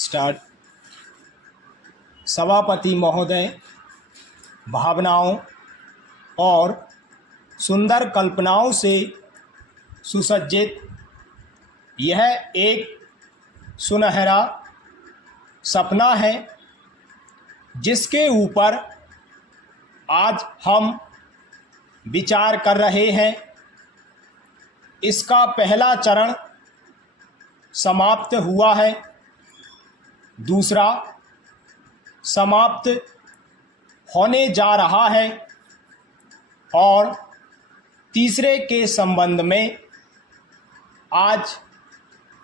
Start. सभापति महोदय, भावनाओं और सुंदर कल्पनाओं से सुसज्जित यह एक सुनहरा सपना है जिसके ऊपर आज हम विचार कर रहे हैं। इसका पहला चरण समाप्त हुआ है, दूसरा समाप्त होने जा रहा है और तीसरे के संबंध में आज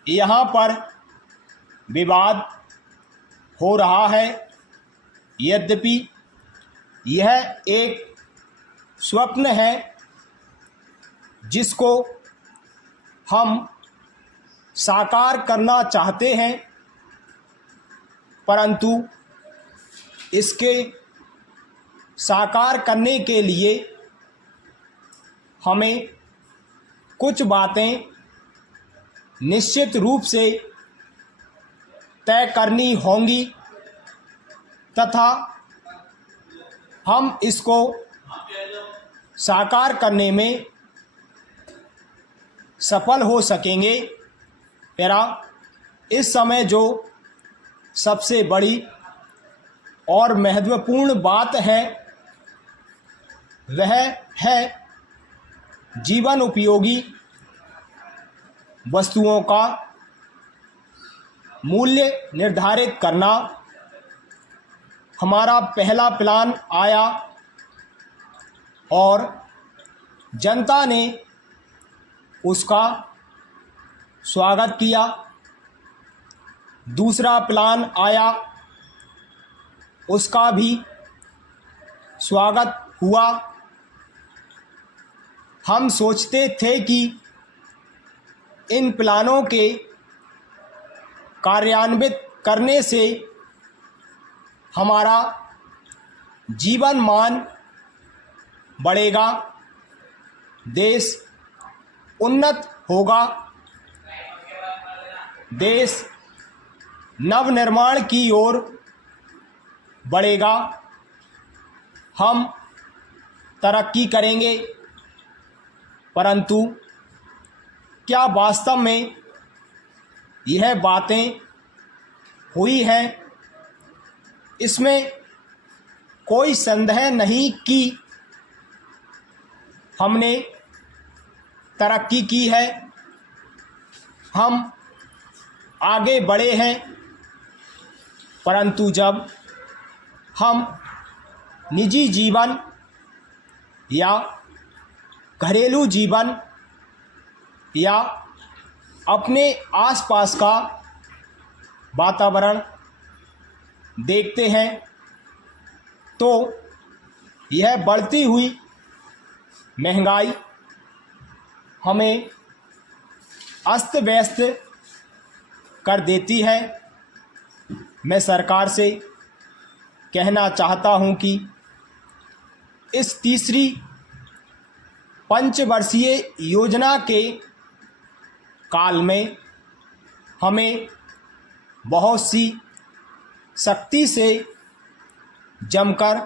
यहाँ पर विवाद हो रहा है। यद्यपि यह एक स्वप्न है जिसको हम साकार करना चाहते हैं, परंतु इसके साकार करने के लिए हमें कुछ बातें निश्चित रूप से तय करनी होंगी तथा हम इसको साकार करने में सफल हो सकेंगे। मेरा इस समय जो सबसे बड़ी और महत्वपूर्ण बात है वह है जीवन उपयोगी वस्तुओं का मूल्य निर्धारित करना। हमारा पहला प्लान आया और जनता ने उसका स्वागत किया। दूसरा प्लान आया, उसका भी स्वागत हुआ। हम सोचते थे कि इन प्लानों के कार्यान्वित करने से हमारा जीवन मान बढ़ेगा, देश उन्नत होगा, देश नवनिर्माण की ओर बढ़ेगा, हम तरक्की करेंगे। परंतु क्या वास्तव में यह बातें हुई हैं? इसमें कोई संदेह नहीं कि हमने तरक्की की है, हम आगे बढ़े हैं। परंतु जब हम निजी जीवन या घरेलू जीवन या अपने आसपास का वातावरण देखते हैं तो यह बढ़ती हुई महंगाई हमें अस्त व्यस्त कर देती है। मैं सरकार से कहना चाहता हूं कि इस तीसरी पंचवर्षीय योजना के काल में हमें बहुत सी सख्ती से जमकर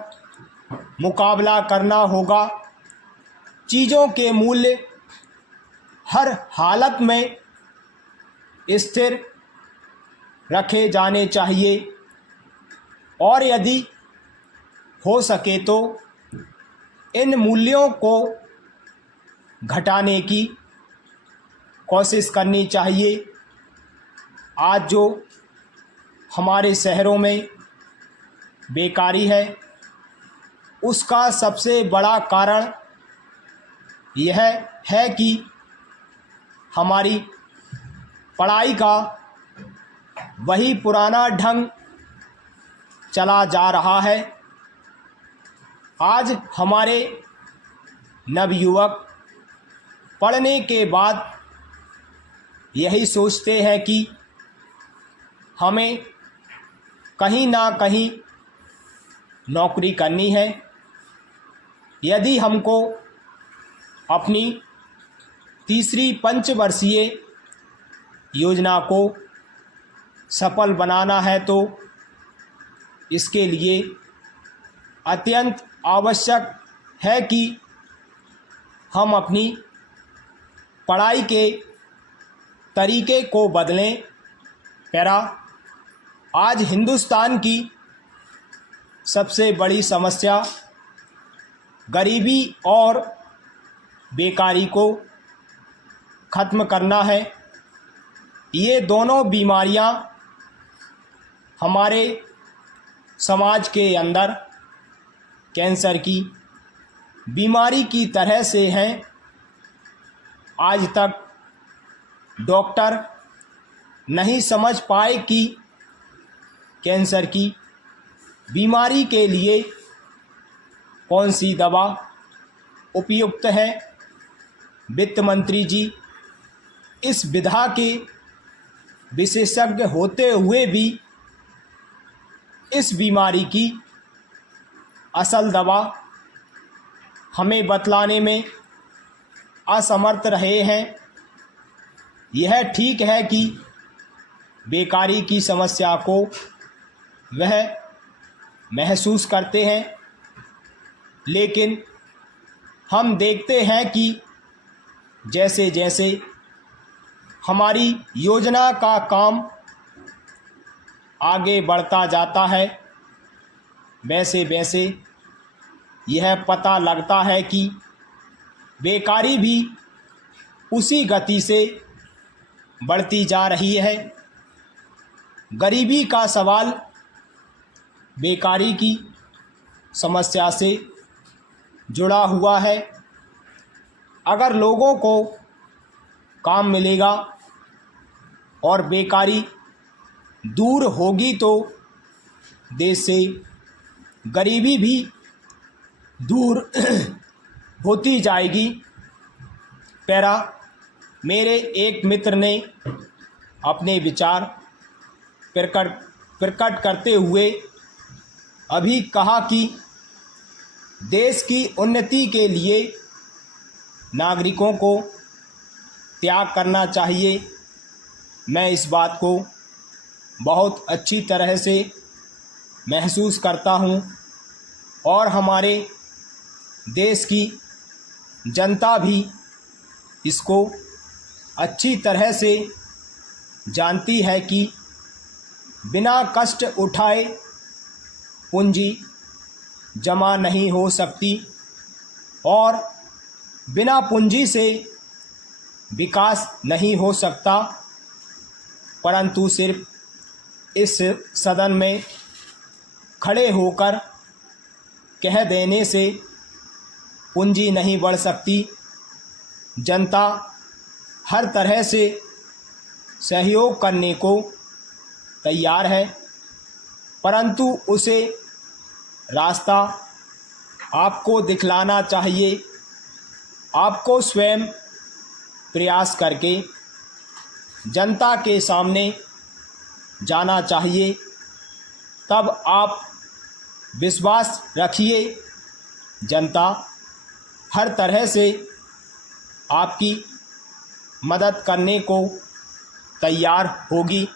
मुकाबला करना होगा। चीज़ों के मूल्य हर हालत में स्थिर रखे जाने चाहिए और यदि हो सके तो इन मूल्यों को घटाने की कोशिश करनी चाहिए। आज जो हमारे शहरों में बेकारी है उसका सबसे बड़ा कारण यह है कि हमारी पढ़ाई का वही पुराना ढंग चला जा रहा है। आज हमारे नवयुवक पढ़ने के बाद यही सोचते हैं कि हमें कहीं ना कहीं नौकरी करनी है। यदि हमको अपनी तीसरी पंचवर्षीय योजना को सफल बनाना है तो इसके लिए अत्यंत आवश्यक है कि हम अपनी पढ़ाई के तरीके को बदलें। पैरा, आज हिंदुस्तान की सबसे बड़ी समस्या गरीबी और बेकारी को ख़त्म करना है। ये दोनों बीमारियां हमारे समाज के अंदर कैंसर की बीमारी की तरह से हैं। आज तक डॉक्टर नहीं समझ पाए कि कैंसर की बीमारी के लिए कौन सी दवा उपयुक्त है। वित्त मंत्री जी इस विधा के विशेषज्ञ होते हुए भी इस बीमारी की असल दवा हमें बतलाने में असमर्थ रहे हैं। यह ठीक है कि बेकारी की समस्या को वह महसूस करते हैं, लेकिन हम देखते हैं कि जैसे जैसे हमारी योजना का काम आगे बढ़ता जाता है, वैसे वैसे यह पता लगता है कि बेकारी भी उसी गति से बढ़ती जा रही है। गरीबी का सवाल बेकारी की समस्या से जुड़ा हुआ है। अगर लोगों को काम मिलेगा और बेकारी दूर होगी तो देश से गरीबी भी दूर होती जाएगी। पैरा, मेरे एक मित्र ने अपने विचार प्रकट करते हुए अभी कहा कि देश की उन्नति के लिए नागरिकों को त्याग करना चाहिए। मैं इस बात को बहुत अच्छी तरह से महसूस करता हूँ और हमारे देश की जनता भी इसको अच्छी तरह से जानती है कि बिना कष्ट उठाए पूंजी जमा नहीं हो सकती और बिना पूंजी से विकास नहीं हो सकता। परंतु सिर्फ इस सदन में खड़े होकर कह देने से पूंजी नहीं बढ़ सकती। जनता हर तरह से सहयोग करने को तैयार है, परंतु उसे रास्ता आपको दिखलाना चाहिए। आपको स्वयं प्रयास करके जनता के सामने जाना चाहिए। तब आप विश्वास रखिए, जनता हर तरह से आपकी मदद करने को तैयार होगी।